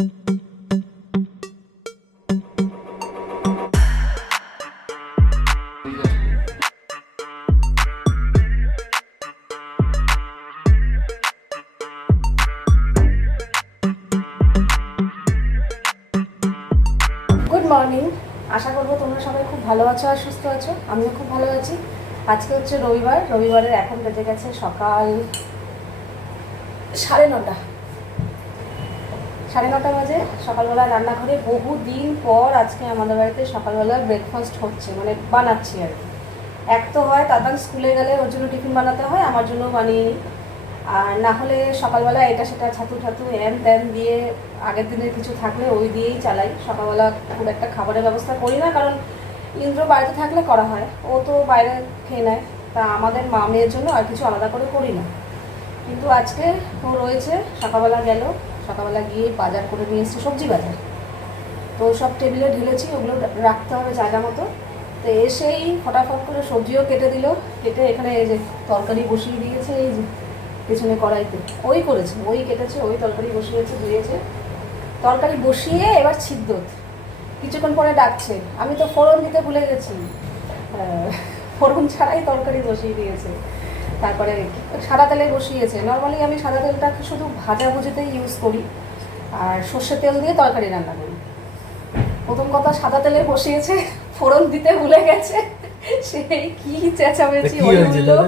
Good morning. আশা করবো তোমরা সবাই খুব ভালো আছো আর সুস্থ আছো। আমিও খুব ভালো আছি। আজকে হচ্ছে রবিবারের এখন বেজে গেছে সকাল 9:30। 9:30 বাজে। সকালবেলা রান্নাঘরে বহুদিন পর আজকে আমাদের বাড়িতে সকালবেলা ব্রেকফাস্ট হচ্ছে, মানে বানাচ্ছি আর কি। এক তো হয় তাতান স্কুলে গেলে ওর জন্য টিফিন বানাতে হয়, আমার জন্য বানিয়ে নিই। আর না হলে সকালবেলা এটা সেটা ছাতু হ্যান ত্যান দিয়ে আগের দিনের কিছু থাকলে ওই দিয়েই চালাই। সকালবেলা খুব একটা খাবারের ব্যবস্থা করি না, কারণ ইন্দ্র বাড়িতে থাকলে করা হয়, ও তো বাইরে খেয়ে নেয়। তা আমাদের মা মেয়ের জন্য আর কিছু আলাদা করে করি না। কিন্তু আজকে ও রয়েছে, সকালবেলা গিয়ে বাজার করে নিয়ে এসেছি, সবজি বাজার। তো সব টেবিলে ঢেলেছি, ওগুলো রাখতে হবে জায়গা মতো। তো এসেই ফটাফট করে সবজিও কেটে দিল, কেটে এখানে এই যে তরকারি বসিয়ে দিয়েছে, এই যে পেছনে কড়াইতে ওই করেছে, ওই কেটেছে, ওই তরকারি বসিয়েছে, ধুয়েছে। তরকারি বসিয়ে এবার ছিদ্র কিছুক্ষণ পরে ডাকছে। আমি তো ফোড়ন দিতে ভুলে গেছি, ফোড়ন ছাড়াই তরকারি বসিয়ে দিয়েছে। তারপরে সাদা তেলে বসিয়েছে। নর্মালি আমি সাদা তেলটাকে শুধু ভাজাভুজিতেই ইউজ করি, আর সর্ষের তেল দিয়ে তরকারি রান্না করি। প্রথম কথা সাদা তেলে বসিয়েছে, ফোড়ন দিতে ভুলে গেছে, সেই কি চেঁচামেচি হলো।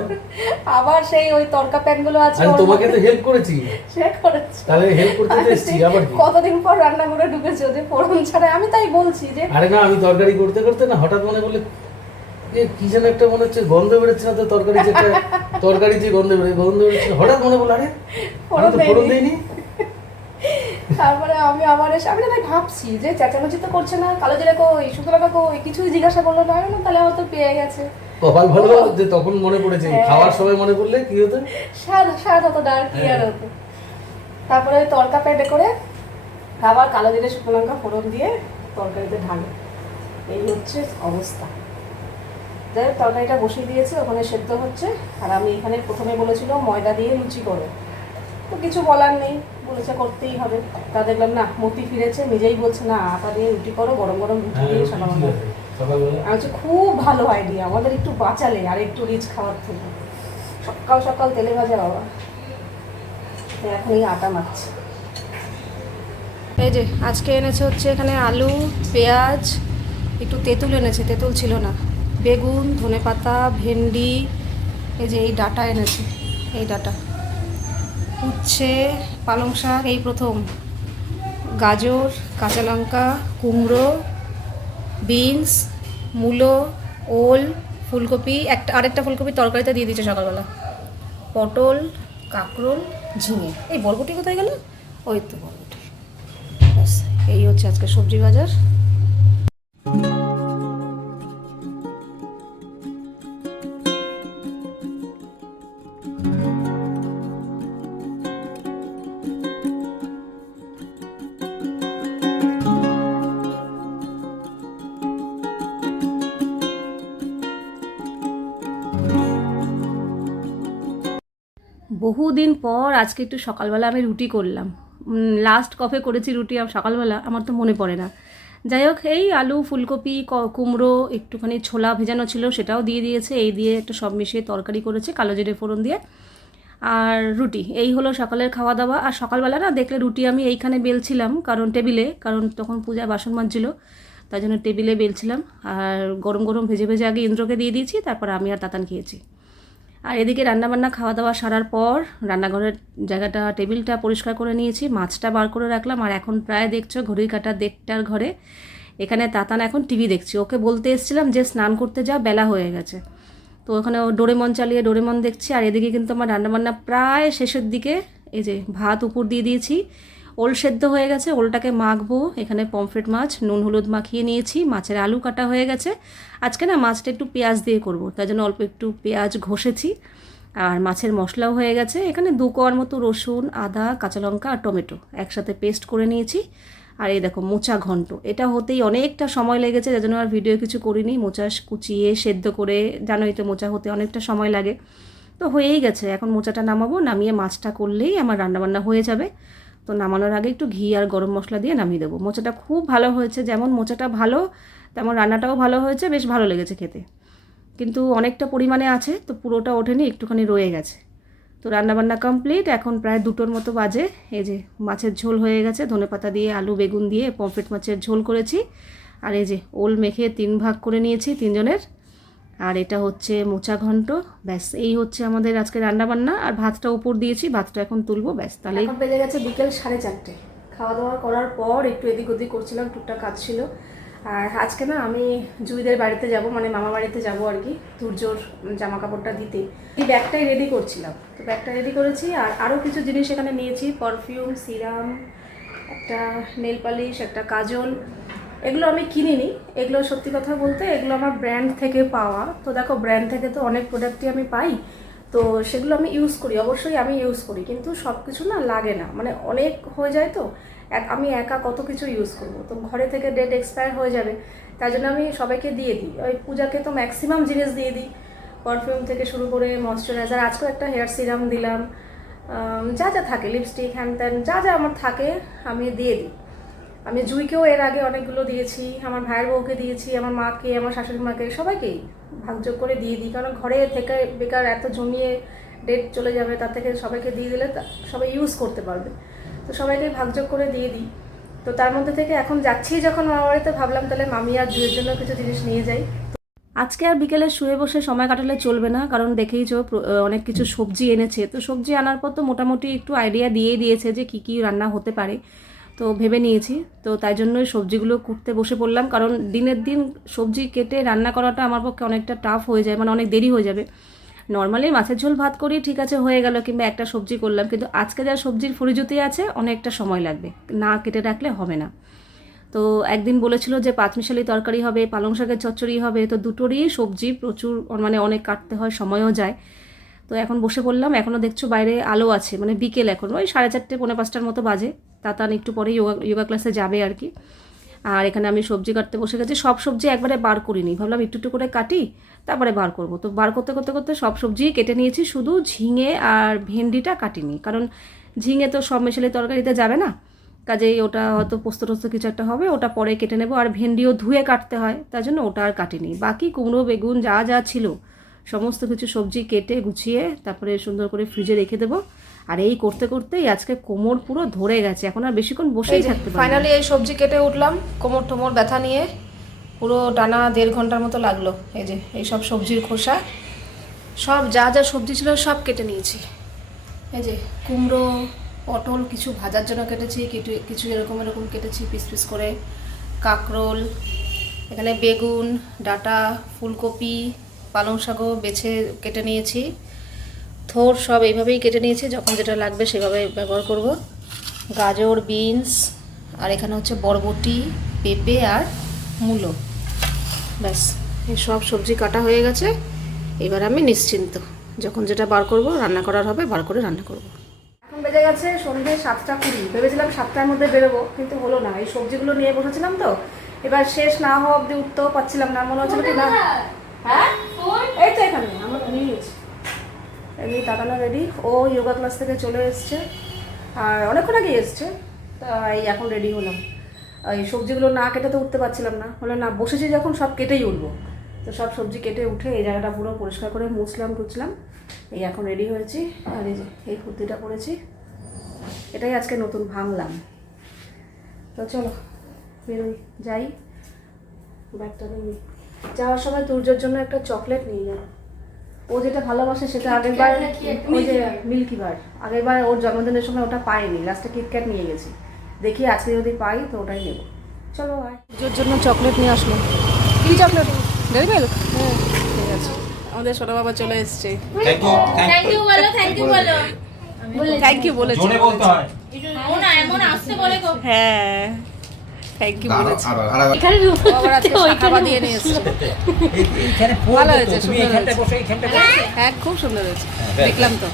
আবার সেই ওই তরকা প্যানগুলো আছে, তোমাকে তো হেল্প করেছি, সে করেছে, তাহলে হেল্প করতে এসেছি। আবার কি কতদিন পর রান্না করে ঢুকেছে যে ফোড়ন ছাড়া। আমি তাই বলছি যে আরে না, আমি তরকারি করতে করতে না হঠাৎ মনে করলে কি যেন একটা মনে হচ্ছে গন্ধ বেরোচ্ছে না, তো তরকারি যে গন্ধ বেরোচ্ছে, হঠাৎ মনে করলো আরে ফোড়ন দেইনি। তারপরে আমি আবার এসে আমি তাই ভাবছি যে চেঁচামেচি তো করছে না, কালো জিরা কই, সুতরা কই, কিছুই জিজ্ঞাসা করলো না। তাহলে হয়তো পেয়ে গেছে। কপাল ভালো যে তখন মনে পড়েছে, খাওয়ার সময় মনে পড়লে কি হতো, স্বাদ হতো, ডার কি আর হতো। তারপরে ওই তরকা প্যাটে করে আবার কালো জিরে শুকনো লঙ্কা ফোড়ন দিয়ে তরকারিতে ঢালে। এই হচ্ছে অবস্থা। যাই হোক, তরকারিটা বসিয়ে দিয়েছে, ওখানে সেদ্ধ হচ্ছে। আর আমি এখানে প্রথমে বলেছিল ময়দা দিয়ে লুচি করো, তো কিছু বলার নেই, বলেছে করতেই হবে। তা দেখলাম না, মতি ফিরেছে, নিজেই বলছে না আটা দিয়ে রুটি করো, গরম গরম রুটি দিয়ে সকালবেলা। আমি হচ্ছে খুব ভালো আইডিয়া, আমাদের একটু বাঁচালে আর একটু রিচ খাওয়ার থেকে। সকাল সকাল তেলে ভাজা বাবা। এখন এই আটা মাখছে। এই যে আজকে এনেছে হচ্ছে এখানে আলু, পেঁয়াজ, একটু তেঁতুল এনেছে, তেঁতুল ছিল না, বেগুন, ধনেপাতা, ভেন্ডি, এই যে এই ডাঁটা এনেছে, এই ডাঁটা, উচ্ছে, পালং শাক, এই প্রথম, গাজর, কাঁচা লঙ্কা, কুমড়ো, বিনস, মূলো, ওল, ফুলকপি, আরেকটা ফুলকপি তরকারিতে দিয়ে দিচ্ছে সকালবেলা, পটল, কাঁকরোল, ঝিঙে। এই বরবটি কোথায় গেল? ওই তো বরবটি। ব্যাস, এই হচ্ছে আজকে সবজি বাজার। বহুদিন পর আজকে একটু সকালবেলা আমি রুটি করলাম। লাস্ট কবে করেছি রুটি সকালবেলা আমার তো মনে পড়ে না। যাই হোক, এই আলু, ফুলকপি, কুমড়ো, একটুখানি ছোলা ভেজানো ছিল, সেটাও দিয়ে দিয়েছে। এই দিয়ে একটা সব মিশিয়ে তরকারি করেছে কালো জিরে ফোড়ন দিয়ে, আর রুটি। এই হলো সকালের খাওয়া দাওয়া। আর সকালবেলা না দেখলে রুটি আমি এইখানে বেলছিলাম, কারণ তখন পূজা বাসন মাজছিল, তাই জন্য টেবিলে বেলছিলাম। আর গরম গরম ভেজে ভেজে আগে ইন্দ্রকে দিয়ে দিয়েছি, তারপর আমি আর তাতান খেয়েছি। আর এদিকে রান্নাবান্না খাওয়া দাওয়া সারার পর রান্নাঘরের জায়গাটা, টেবিলটা পরিষ্কার করে নিয়েছি, মাছটা বার করে রাখলাম। আর এখন প্রায় দেখছো ঘড়ির কাঁটা 1:30টার ঘরে। এখানে তাতান এখন টিভি দেখছি। ওকে বলতে এসেছিলাম যে স্নান করতে যা, বেলা হয়ে গেছে। তো ওখানে ও ডোরেমন চালিয়ে ডোরেমন দেখছি। আর এদিকে কিন্তু আমার রান্নাবান্না প্রায় শেষের দিকে। এই যে ভাত উপর দিয়ে দিয়েছি, ওল সেদ্ধ হয়ে গেছে, ওলটাকে মাখবো। এখানে পমফ্রেট মাছ নুন হলুদ মাখিয়ে নিয়েছি, মাছের আলু কাটা হয়ে গেছে। আজকে না মাছটা একটু পেঁয়াজ দিয়ে করব, তাই জন্য অল্প একটু পেঁয়াজ ঘষেছি। আর মাছের মশলাও হয়ে গেছে। এখানে 2 কোয়ার মতো রসুন, আদা, কাঁচা লঙ্কা আর টমেটো একসাথে পেস্ট করে নিয়েছি। আর এই দেখো মোচা ঘন্ট, এটা হতেই অনেকটা সময় লেগেছে, যার জন্য আর ভিডিও কিছু করিনি। মোচা কুচিয়ে সেদ্ধ করে, জানোই তো মোচা হতে অনেকটা সময় লাগে। তো হয়েই গেছে, এখন মোচাটা নামাবো, নামিয়ে মাছটা করলেই আমার রান্নাবান্না হয়ে যাবে। তো নামানোর আগে একটু ঘি আর গরম মশলা দিয়ে নামিয়ে দেবো। মোচাটা খুব ভালো হয়েছে, যেমন মোচাটা ভালো তেমন রান্নাটাও ভালো হয়েছে, বেশ ভালো লেগেছে খেতে। কিন্তু অনেকটা পরিমাণে আছে, তো পুরোটা ওঠেনি, একটুখানি রয়ে গেছে। তো রান্নাবান্না কমপ্লিট, এখন প্রায় 2টোর মতো বাজে। এই যে মাছের ঝোল হয়ে গেছে, ধনেপাতা দিয়ে আলু বেগুন দিয়ে পমফ্রেট মাছের ঝোল করেছি। আর এই যে ওল মেখে 3 ভাগ করে নিয়েছি 3 জনের। আর এটা হচ্ছে মোচা ঘন্ট। ব্যাস এই হচ্ছে আমাদের আজকে রান্নাবান্না। আর ভাতটা উপর দিয়েছি, ভাতটা এখন তুলবো, ব্যাস তাহলে। এখন বেজে গেছে বিকেল 4:30। খাওয়া দাওয়া করার পর একটু এদিক ওদিক করছিলাম, টুকটাক কাজ ছিল। আর আজকে না আমি জুইদের বাড়িতে যাব, মানে মামা বাড়িতে যাব আর কি, তুর্যর জামা কাপড়টা দিতে। এই ব্যাগটাই রেডি করছিলাম, তো ব্যাগটা রেডি করেছি। আর আরও কিছু জিনিস এখানে নিয়েছি, পারফিউম, সিরাম, একটা নেল পালিশ, একটা কাজল। এগুলো আমি কিনিনি, এগুলো সত্যি কথা বলতে এগুলো আমার ব্র্যান্ড থেকে পাওয়া। তো দেখো ব্র্যান্ড থেকে তো অনেক প্রোডাক্টই আমি পাই, তো সেগুলো আমি ইউজ করি, অবশ্যই আমি ইউজ করি, কিন্তু সব কিছু না লাগে না, মানে অনেক হয়ে যায়। তো আমি একা কত কিছু ইউজ করব, তো ঘরে থেকে ডেট এক্সপায়ার হয়ে যাবে, তাই জন্য আমি সবাইকে দিয়ে দিই। ওই পূজাকে তো ম্যাক্সিমাম জিনিস দিয়ে দিই, পারফিউম থেকে শুরু করে ময়শ্চারাইজার, আজকেও একটা হেয়ার সিরাম দিলাম, যা যা থাকে লিপস্টিক হ্যান ত্যান যা যা আমার থাকে আমি দিয়ে দিই। আমি জুইকেও এর আগে অনেকগুলো দিয়েছি, আমার ভাইয়ের বউকে দিয়েছি, আমার মাকে, আমার শাশুড়ি মাকে, সবাইকেই ভাগযোগ করে দিয়ে দিই। কারণ ঘরে থেকে বেকার এত জমিয়ে ডেট চলে যাবে, তার থেকে সবাইকে দিয়ে দিলে সবাই ইউজ করতে পারবে। তো সবাইকে ভাগযোগ করে দিয়ে দিই। তো তার মধ্যে থেকে এখন যাচ্ছি যখন মামা বাড়িতে, ভাবলাম তাহলে মামি আর জুয়ের জন্য কিছু জিনিস নিয়ে যাই। আজকে আর বিকেলে শুয়ে বসে সময় কাটালে চলবে না, কারণ দেখেইছো অনেক কিছু সবজি এনেছে। তো সবজি আনার পর তো মোটামুটি একটু আইডিয়া দিয়েই দিয়েছে যে কী কী রান্না হতে পারে, তো ভেবে নিয়েছি। তো তাই জন্যই সবজিগুলো কুটতে বসে পড়লাম, কারণ দিনের দিন সবজি কেটে রান্না করাটা আমার পক্ষে অনেকটা টাফ হয়ে যায়, মানে অনেক দেরি হয়ে যাবে। নর্মালি মাছের ঝোল ভাত করি, ঠিক আছে হয়ে গেল, কিংবা একটা সবজি করলাম, কিন্তু আজকে যা সবজির ফরিজুতি আছে অনেকটা সময় লাগবে, না কেটে রাখলে হবে না। তো একদিন বলেছিল যে পাঁচমিশালি তরকারি হবে, পালং শাকের চচ্চড়ি হবে, তো দুটোরই সবজি প্রচুর, মানে অনেক কাটতে হয়, সময়ও যায়। তো এখন বসে পড়লাম, এখনও দেখছো বাইরে আলো আছে, মানে বিকেল এখন ওই 4:30 পৌনে 5টার মতো বাজে। তাতান একটু পরে যোগা ক্লাসে যাবে আর কি। আর এখানে আমি সবজি কাটতে বসে গেছি, সব সবজি একবারে বার করিনি, ভাবলাম একটু একটু করে কাটি তারপরে বার করব। তো বার করতে করতে করতে সব সবজিই কেটে নিয়েছি, শুধু ঝিঙে আর ভেন্ডিটা কাটিনি, কারণ ঝিঙে তো সব মেশালি তরকারিতে যাবে না, কাজেই ওটা হয়তো পোস্ত টোস্ত কিছু একটা হবে, ওটা পরে কেটে নেবো। আর ভেন্ডিও ধুয়ে কাটতে হয়, তার জন্য ওটা আর কাটিনি। বাকি কুমড়ো বেগুন যা যা ছিল সমস্ত কিছু সবজি কেটে গুছিয়ে তারপরে সুন্দর করে ফ্রিজে রেখে দেবো। আর এই করতে করতেই আজকে কোমর পুরো ধরে গেছে, এখন আর বেশিক্ষণ বসেই থাকতে পারি। ফাইনালি এই সবজি কেটে উঠলাম, কোমর টোমর ব্যথা নিয়ে পুরো টানা 1.5 ঘন্টার মতো লাগলো। এই যে এই সব সবজির খোসা, সব যা যা সবজি ছিল সব কেটে নিয়েছি। এই যে কুমড়ো, পটল কিছু ভাজার জন্য কেটেছি, কিছু এরকম এরকম কেটেছি পিস পিস করে, কাঁকরোল, এখানে বেগুন, ডাঁটা, ফুলকপি, পালং শাকও বেছে কেটে নিয়েছি, থোর সব এইভাবেই কেটে নিয়েছি, যখন যেটা লাগবে সেভাবে ব্যবহার করব। গাজর, বিনস, আর এখানে হচ্ছে বরবটি, পেঁপে আর মূলো। ব্যাস এই সব সবজি কাটা হয়ে গেছে, এবার আমি নিশ্চিন্ত, যখন যেটা বার করব রান্না করার হবে বার করে রান্না করব। এখন বেজে গেছে সন্ধ্যে 7:20, ভেবেছিলাম 7টার মধ্যে বেরোবো, কিন্তু হলো না। এই সবজিগুলো নিয়ে বসেছিলাম, তো এবার শেষ না হওয়া অব্দি উঠতেও পারছিলাম না, মনে হচ্ছিল কি না। হ্যাঁ এই তো এখানে আমরা নিয়ে গেছি, এমনি তাকানো রেডি। ও যোগা ক্লাস থেকে চলে এসছে, আর অনেকক্ষণ আগে এসছে, তাই এখন রেডি হলাম। এই সবজিগুলো না কেটে তো উঠতে পারছিলাম না, হলো না বসেছি যখন সব কেটেই উঠবো। তো সব সবজি কেটে উঠে এই জায়গাটা পুরো পরিষ্কার করে মুছলাম টুছলাম, এই এখন রেডি হয়েছি। আর এই যে এই কুর্তিটা পরেছি, এটাই আজকে নতুন ভাঙলাম। তো চলো বেরোই, যাই, ব্যাগটা নিই। যাওয়ার সময় তুর্যর জন্য একটা চকলেট নিয়ে যাবো, ও যেটা ভালোবাসে সেটা। আগেরবার ওই যে মিল্কি বার, আগেরবার ওর জন্মদিনের সময় ওটা পাইনি, লাস্টে কিটক্যাট নিয়ে গেছি, দেখি আজকে যদি পাই তো ওটাই নেব। চলো ভাই, পুজোর জন্য চকলেট নিয়ে আসলো। কি চকলেট? Dairy milk? হ্যাঁ ঠিক আছে। আমাদের ছোট বাবা চলে এসছে। থ্যাংক ইউ বলো, থ্যাংক ইউ বলো। থ্যাংক ইউ বলেছে, জোরে বলতে হয়। এমন আসতে বলে গো। হ্যাঁ থ্যাংক ইউ বলেছে। এখানে আবার আজকে খাবার দিয়ে নিয়ে এসছে। এইখানে ভালো হয়েছে, তুমি সুন্দর এইখানটা হয়েছে। বসে এইখানটা বসে। হ্যাঁ খুব সুন্দর হয়েছে, দেখলাম তো।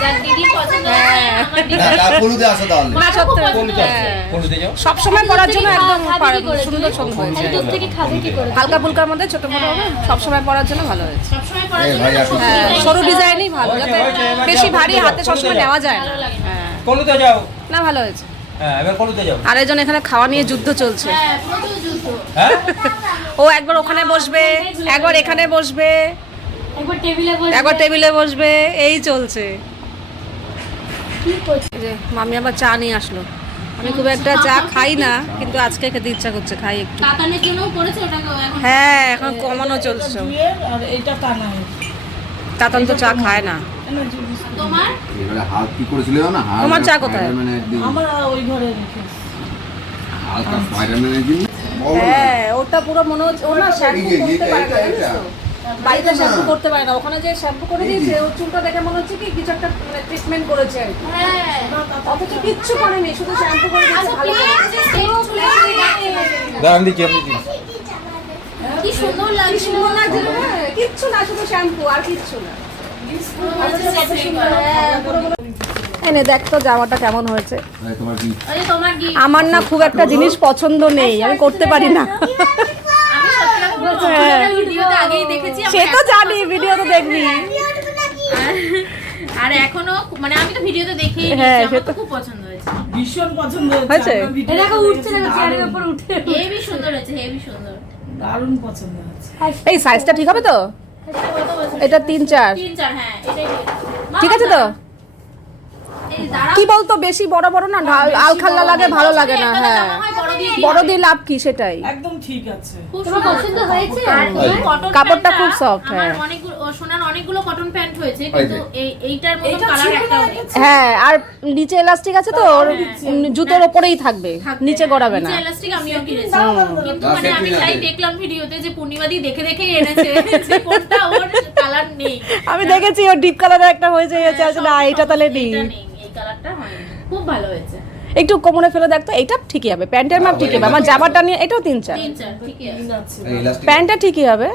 যার দিদি পছন্দ হয় আমার দিদি হলুদে আসো তাহলে। না সত্যি কোনটা? কোনটা যাও? সব সময় পড়ার জন্য একদম খাবি কি করে সুন্দর তুই? সুন্দর হয়েছে। দুধ থেকে খাবে কি করে? হালকা ফুলকার মধ্যে ছোট মোটো হবে, সব সময় পড়ার জন্য ভালো হয়েছে। সব সময় পড়ার এই জন্য ভাই, আসো। হ্যাঁ সরু ডিজাইনই ভালো, হয়েছে, যাতে হয়েছে, এবার বেশি যাও, ভারী কোনটা হাতে যাও, সবসময় কোনটা নেওয়া যায় না। ভালো লাগে। হ্যাঁ কোনটা যাও? না ভালো হয়েছে। হ্যাঁ এবার কলুতে যাও। আরেকজন এখানে খাওয়া নিয়ে যুদ্ধ চলছে। হ্যাঁ প্রচুর যুদ্ধ। হ্যাঁ ও একবার ওখানে বসবে, একবার এখানে বসবে, একবার টেবিলে বসে একবার টেবিলে বসবে, এই চলছে। কি করছে? এই যে মামি আবার চা নিয়ে আসলো। আমি খুব একটা চা খাই না, কিন্তু আজকে খেতে ইচ্ছা করছে, খাই একটু। কাতানের জন্যও করেছে ওটাকে এখন। হ্যাঁ এখন কমানো চলছে। আর এইটা টানা তাতান তো চা খায় না। তোমার এবারে হাত কি করেছিল না হাত তোমার চা কোথায়? স্পাইডারম্যানের একদিন আমরা ওই ঘরে রেখেছি। হালকা স্পাইডারম্যানের দিন হ্যাঁ ওটা পুরো মনে হচ্ছে ও না শ্যাম্পু এই যে, করতে পারে না, এটা, জানিস তো? বাড়িতে শ্যাম্পু করতে পারে না, ওখানে যে শ্যাম্পু করে দিয়েছে ওর চুলটা দেখে মনে হচ্ছে কি কিছু একটা ট্রিটমেন্ট করেছে আর কি। হ্যাঁ অথচ কিচ্ছু করেনি, শুধু শ্যাম্পু করে দিয়েছে ভালো করে। দাঁড়া আমি দিচ্ছি, আমি দিচ্ছি। কি সুন্দর লাগছে। সুন্দর লাগছে না? হ্যাঁ, কিচ্ছু না, শুধু শ্যাম্পু আর কিচ্ছু না। এনে দেখ তো জামাটা কেমন হয়েছে। তোমার কি আরে তোমার কি আমার না খুব একটা জিনিস পছন্দ নেই, আমি করতে পারি না। আমি সত্যি কথা বলছি, আমি ভিডিওতে আগেই দেখেছি সে তো জানি, ভিডিও তো দেখবি। আর এখনো মানে আমি তো ভিডিওতে দেখেই হ্যাঁ, নিয়েছি, সে আমার তো খুব পছন্দ হয়েছে। ভীষণ পছন্দ হয়েছে? আমরা ভিডিও দেখো উঠছে না দারুণ, চেয়ারের উপর উঠে। হেভি সুন্দর হয়েছে, হেভি সুন্দর। দারুণ পছন্দ হয়েছে। এই সাইজটা ঠিক হবে তো? কত বলছো? এটা 3-4 3-4 হ্যাঁ, এটাই ঠিক আছে তো? এই দাঁড়াও। কি বলতো বেশি বড় বড় না আলখাল্লা লাগে, ভালো লাগে না। একটা হ্যাঁ জামা হয় বড় দিয়ে কি বড় হবে? দিয়ে লাভ কি, সেটাই। একদম ঠিক আছে। খুব পছন্দ হয়েছে। আর এই কটন কাপড়টা প্যান্টটা খুব soft, আমার হ্যাঁ। অনেকগুলো সোনার অনেকগুলো কটন প্যান্ট হয়েছে, কিন্তু এইটার মতো এইটা কালার ছিল একটা না, নেই। হ্যাঁ আর নিচে এলাস্টিক আছে তো, ওর জুতোর ওপরেই থাকবে, নিচে গড়াবে না। নিচে elastic আমিও কিনেছি। কিন্তু মানে আমি তাই দেখলাম ভিডিওতে যে পূর্ণিমাদি দেখে দেখে এনেছে যে কোনটা ওর কালার নেই। আমি দেখেছি ওর ডিপ কালারের একটা হয়েছে, আছে না, এটা তাহলে নেই। এইটা নেই, এই কালারটা হয়নি। খুব ভালো হয়েছে। একটু কোমরে ফেলে দেখতো, এইটা ঠিকই হবে, প্যান্টের মাপ ঠিকই হবে। আমার জামাটা নিয়ে এটাও 3-4, 3-4 ঠিকই আছে। ইলাস্টিক প্যান্টটা ঠিকই হবে,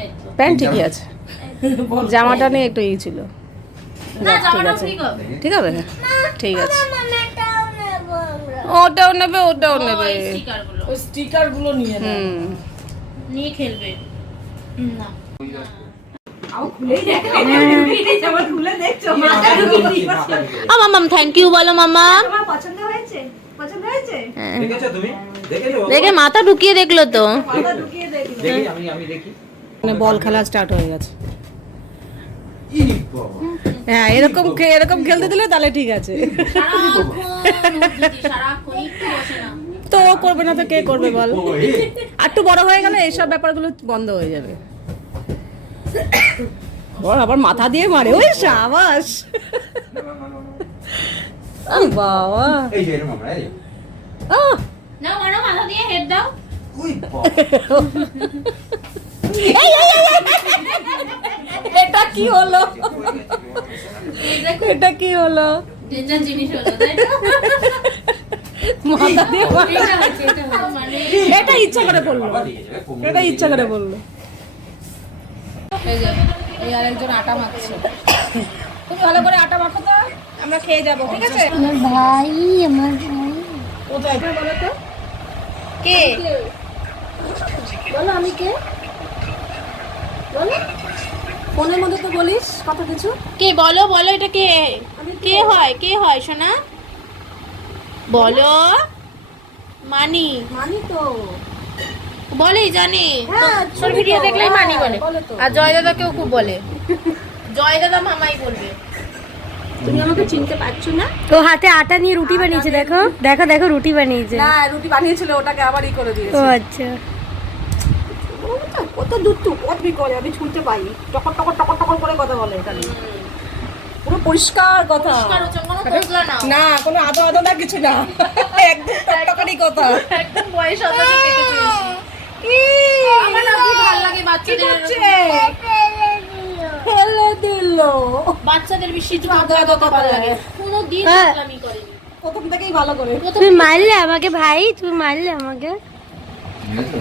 এই তো। প্যান্ট ঠিকই আছে, জামাটা নিয়ে একটু এই ছিল। না ঠিক জামাটা আছে। ঠিক হবে। ঠিক হবে, ঠিক আছে। ওটাও নেবে, ওটাও নেবে। ওই স্টিকারগুলো ওই স্টিকার গুলো নিয়ে নাও। নিয়ে খেলবে। না মামাম থ্যাংক ইউ বলো মামা। পছন্দ হয়েছে? পছন্দ হয়েছে? দেখেছো তুমি? দেখেছো? দেখে মাথা ঢুকিয়ে দেখলো তো। দেখি আমি দেখি। মানে বল খেলা স্টার্ট হয়ে গেছে। ই বাবা। হ্যাঁ এরকম এরকম খেলতে দিলে তাহলে ঠিক আছে। সারাক্ষণ একটু বসে না। তো ও করবে না তো কে করবে বল? আর একটু বড় হয়ে গেলে এইসব ব্যাপারগুলো বন্ধ হয়ে যাবে। ওর আবার মাথা দিয়ে মারে, ওই সাবাস। ও বাবা, এই যে এরকম আমরা এই। আহ, না মারো, মাথা দিয়ে হেড দাও। ওই বাবা। এটা কি হলো? এটা কি হলো? ডেঞ্জার জিনিস হলো তাই না? মাথা দিয়ে মারে। এটা হচ্ছে, এটা হচ্ছে। মানে এটা ইচ্ছা করে বললো, বাবা দিয়ে যাবে, কোমরে এটা দিয়ে ইচ্ছা করে যাবে। বললো। এই যে এই আরেকজন আটা মাখছে। তুমি ভালো করে আটা মাখো তো, আমরা খেয়ে যাবো, ঠিক আছে? আমার ভাই কোথায় বলো তো কে? বলো আমি কে বলো, ফোনের মধ্যে তো বলিস কত কিছু। কে বলো বলো, এটা কে? কে হয়, কে হয় সোনা? বলো। মানি মানি তো, বলেই জানি। হ্যাঁ, তোর ভিডিও দেখলেই মানি বলে। বলে তো। আর জয় দাদাকেও খুব বলে। জয় দাদা মামাই বলবে। তুমি আমাকে চিনতে পারছো না? ও হাতে আটা নিয়ে রুটি বানিয়েছে, দেখো দেখো দেখো রুটি বানিয়েছে। না রুটি বানিয়েছিল, ওটাকে আবারই করে ও দিয়েছে। আচ্ছা, কত দূর তো কত করে আমি শুনতে পাই, টকর টকর টকর টকর করে কথা বলে খালি, পুরো পরিষ্কার কথা। পরিষ্কার হচ্ছে, কোনো খোঁজলা না। না কোনো আদো আদো না কিছু না, একদম টকটকারি কথা। একদম বয়স হতে কেটেছে বেশি। আমার না খুব ভালো লাগে বাচ্চাদের ফেলে দিল, বাচ্চাদের বেশি একটু আদর আদর কথা ভালো লাগে। কোনো দিন হ্যাঁ। আমি করিনি। প্রথম থেকেই ভালো করে তুমি মারলে আমাকে ভাই, তুমি মারলে আমাকে।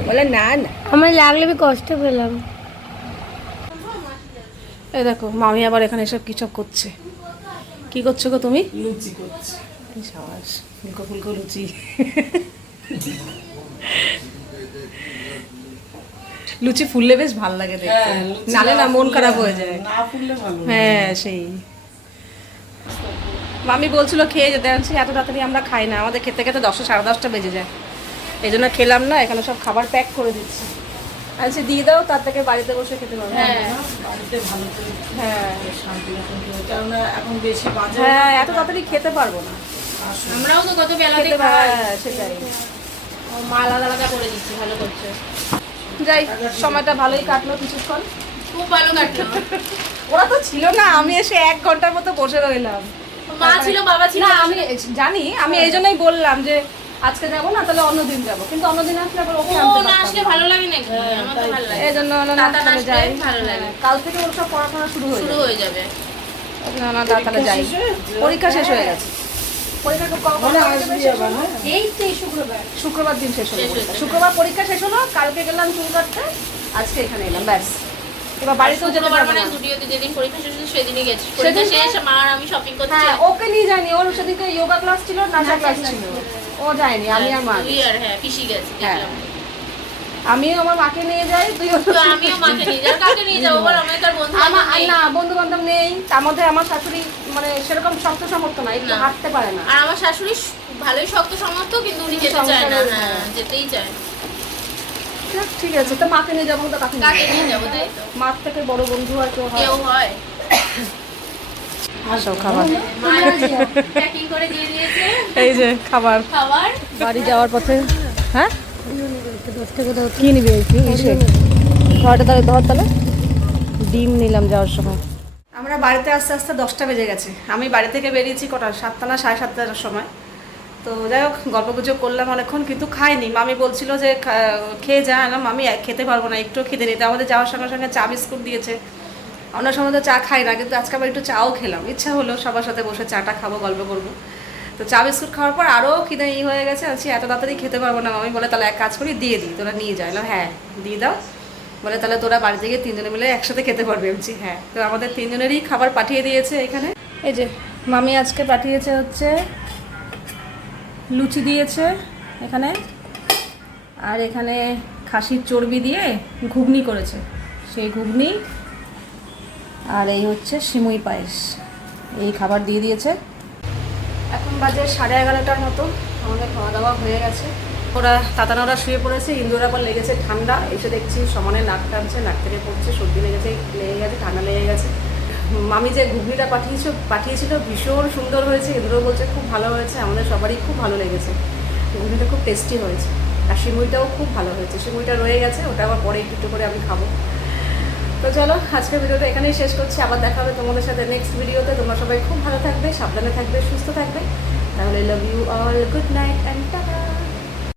বলে না না। আমার লাগলে আমি কষ্ট পেলাম। এই দেখো মামি আবার এখানে এসব কিসব করছে। কি করছো গো তুমি? লুচি করছে। সাবাস, ফুলকো ফুলকো লুচি। লুচি ফুললে বেশ ভালো লাগে দেখতে, হ্যাঁ, লুচি নালে না মন খারাপ হয়ে যায়। না ফুললে ভালো লাগে। হ্যাঁ সেই মামি বলছিল খেয়ে যেতে, আনছি এত তাড়াতাড়ি আমরা খাই না, আমাদের খেতে খেতে 10টা সাড়ে 10টা বেজে যায়, এই জন্য খেলাম না। এখানে সব খাবার প্যাক করে দিচ্ছি, আচ্ছা দিয়ে দাও, তার থেকে বাড়িতে বসে খেতে পারবো। হ্যাঁ বাড়িতে ভালো করে হ্যাঁ শান্তি এখন কি হয়, কেননা এখন বেশি বাজে হ্যাঁ, এত তাড়াতাড়ি খেতে পারবো না, আমরাও তো কত বেলাতে খেতে খাই। হ্যাঁ সেটাই। ও মা আলাদা আলাদা করে দিচ্ছে, ভালো করছে, যাই, সময়টা ভালোই কাটলো কিছুক্ষণ। খুব ভালো কাটলো। ওরা তো ছিল না, আমি এসে 1 ঘন্টার মতো বসে রইলাম। মা ছিল, বাবা ছিল, না আমি জানি, আমি এই জন্যই বললাম যে আজকে যাবো না, তাহলে অন্যদিন যাবো, কিন্তু অন্যদিন আসলে আবার ওকে ও আনতে না পারতাম আসলে না। ভালো লাগে নাকি? আমার তো ভালো লাগে। এই জন্য হলো না, দাদা না তাহলে আসলে যাই, ভালো লাগে। কাল থেকে ওর সব পড়াশোনা শুরু হয়ে শুরু যাবে। হয়ে যাবে। না না তাহলে যাই, পরীক্ষা শেষ হয়ে গেছে। পরীক্ষা কখন আসবি আবার না এই তো এই শুক্রবার। শুক্রবার দিন শেষ হলো শেষ পরীক্ষা। হয়েছে, শুক্রবার পরীক্ষা শেষ হলো, কালকে গেলাম চুল কাটতে, আজকে এখানে এলাম, ব্যাস। এবার বাড়িতেও যেতে শুক্রবার পারবো মানে না। জুডিওতে যেদিন পরীক্ষা শেষ হয়েছে সেদিনই গেছি। পরীক্ষা সেদিনকে- শেষ মা আর আমি শপিং করতে হ্যাঁ ওকে নিয়ে যায়নি, ওর সেদিকে যোগা ক্লাস ছিল, নাচা ক্লাস ছিল, ও যায়নি, আমি আর মা। তুই আর হ্যাঁ পিসি গেছে হ্যাঁ। দেখলাম। আমিও আমার মাকে নিয়ে যাই, তুই তো আমিও মাকে নিয়ে যাবো, কাকে নিয়ে যাবো বল? আমার তার বন্ধু আমার বান্ধব নেই। না বন্ধু বান্ধব নেই, তার মধ্যে আমার শাশুড়ি মানে সেরকম শক্ত সামর্থ্য না, একটু না। হাঁটতে পারে না। আর আমার শাশুড়ি ভালোই শক্ত সামর্থ্য, কিন্তু উনি যেতে চায় না। হ্যাঁ যেতেই চায় না। যাক, ঠিক আছে, তো মাকে নিয়ে যাবো, তো কাকে নিয়ে কাকে যাবো? নিয়ে যাবো তাই তো? মার থেকে বড় বন্ধু আর কেউ হয়? কেউ হয়। আসো খাবার, মা প্যাকিং করে দিয়ে দিয়েছে এই যে খাবার। খাবার। বাড়ি যাওয়ার পথে হ্যাঁ কি নিবি ঘরটা তাহলে ধর, তাহলে ডিম নিলাম যাওয়ার সময়। আমরা বাড়িতে আস্তে আস্তে 10টা বেজে গেছে, আমি বাড়ি থেকে বেরিয়েছি কটা 7টা না 7:30টার সময়। তো যাই হোক গল্প গুজব করলাম অনেকক্ষণ, কিন্তু খাইনি। মামি বলছিল যে খেয়ে যা, না মামি খেতে পারবো না, একটু খেতে নিতে। আমাদের যাওয়ার সঙ্গে সঙ্গে চা বিস্কুট দিয়েছে, অন্য সময় তো চা খাই না, কিন্তু আজকে আবার একটু চাও খেলাম, ইচ্ছা হলো সবার সাথে বসে চাটা খাবো, গল্প করবো। তো চা বিস্কুট খাওয়ার পর আরও খিদে হয়ে গেছে, আছি এত তাড়াতাড়ি খেতে পারবো না। মামি বলে তাহলে এক কাজ করি, দিয়ে দিই, তোরা নিয়ে যায়। হ্যাঁ দিয়ে দাও, বলে তাহলে তোরা বাড়িতে গিয়ে 3 জনে মিলে একসাথে খেতে পারবে। বলছি হ্যাঁ। তো আমাদের 3 জনেরই খাবার পাঠিয়ে দিয়েছে এখানে। এই যে মামি আজকে পাঠিয়েছে হচ্ছে লুচি দিয়েছে এখানে, আর এখানে খাসির চর্বি দিয়ে ঘুগনি করেছে, সেই ঘুগনি, আর এই হচ্ছে সিমুই পায়েস, এই খাবার দিয়ে দিয়েছে। এখন বাজে 11:30টার মতো, আমাদের খাওয়া দাওয়া হয়ে গেছে। ওরা তাতানোরা শুয়ে পড়েছে, ইন্দুর আবার লেগেছে ঠান্ডা, এসে দেখছি সমানে নাক টানছে, নাক থেকে পড়ছে, সর্দি লেগে গেছে, ঠান্ডা লেগে গেছে। মামি যে ঘুগনিটা পাঠিয়েছিল ভীষণ সুন্দর হয়েছে, ইন্দুরও বলছে খুব ভালো হয়েছে, আমাদের সবারই খুব ভালো লেগেছে, ঘুগনিটা খুব টেস্টি হয়েছে। আর সিমুইটাও খুব ভালো হয়েছে, সিমুইটা রয়ে গেছে, ওটা আবার পরে একটু করে আমি খাবো। তো চলো আজকের ভিডিওটা এখানেই শেষ করছি, আবার দেখা হবে তোমাদের সাথে নেক্সট ভিডিওতে। তোমরা সবাই খুব ভালো থাকবে, সাবধানে থাকবে, সুস্থ থাকবে। তাহলে love you all, good night and